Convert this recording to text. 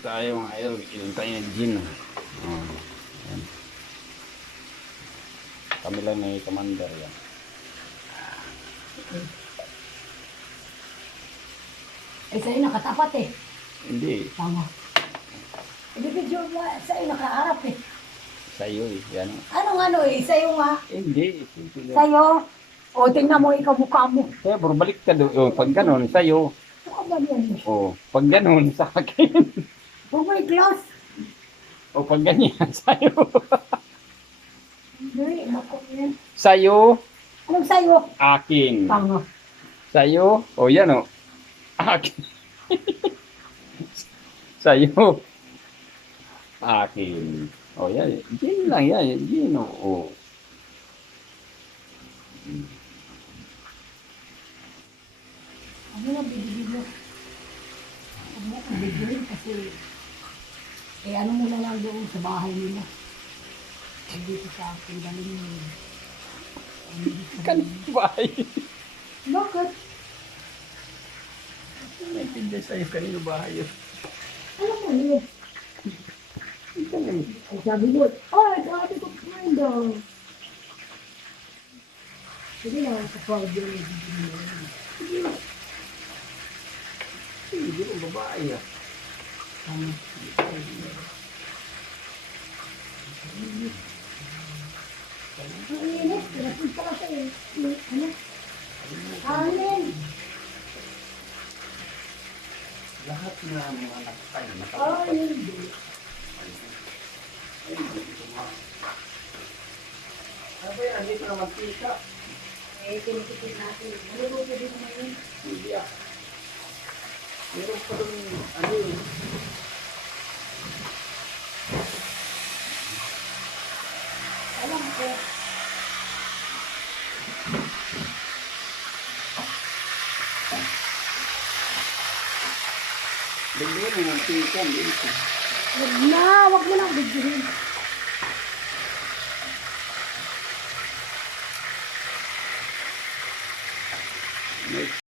Tayo mga idol, ilan tayo ng gin. Oh, yan. Kami lang may commander yan. Eh, sa'yo nakatapat eh. Hindi, Tama. Video mo, sa'yo nakaharap eh. sa'yo eh. Yan. Anong ano eh, sa'yo nga. Hindi, simple lang. Sa'yo. O, tingnan mo, ikaw mukha mo. Kaya bro, balik ka doon. Oh, pag ganun, sa'yo. Mukha ba yan eh? Oh, pag ganun, sa akin. Oh my glass. O pag ganyan, sa'yo. Hindi, naku yan. Sa'yo, Anong sa'yo? akin. Tama. Sa'yo, o yan o. Akin. Sa'yo, akin. O yan, gin lang yan. Gin o. Ano na, bibili Huwag mo kong bibili kasi ano mo na lang doon sa bahay nila. Dito sa akin, galing mo. Kanibay. Bakit? Naintindihan sa'yo kanino bahay yun. Alam mo niyo. Ay, sabi mo, ay, grabe ko kumain daw. Sige na, sa kwardiyo na bibili mo. Hindi mo babae ah. Tama. Ang init, pinapunta ka sa'yo. Ano? Amen. Lahat na mga nakatay, Ay, hindi. Sabi, andito na magkita. Eh, kinikipit natin. Maluluto din naman yun. Hindi ah. Meron pa doon, ano yun? Alam ko. Bigyan mo ng tingkan dito. Wag mo lang bigyan. Next.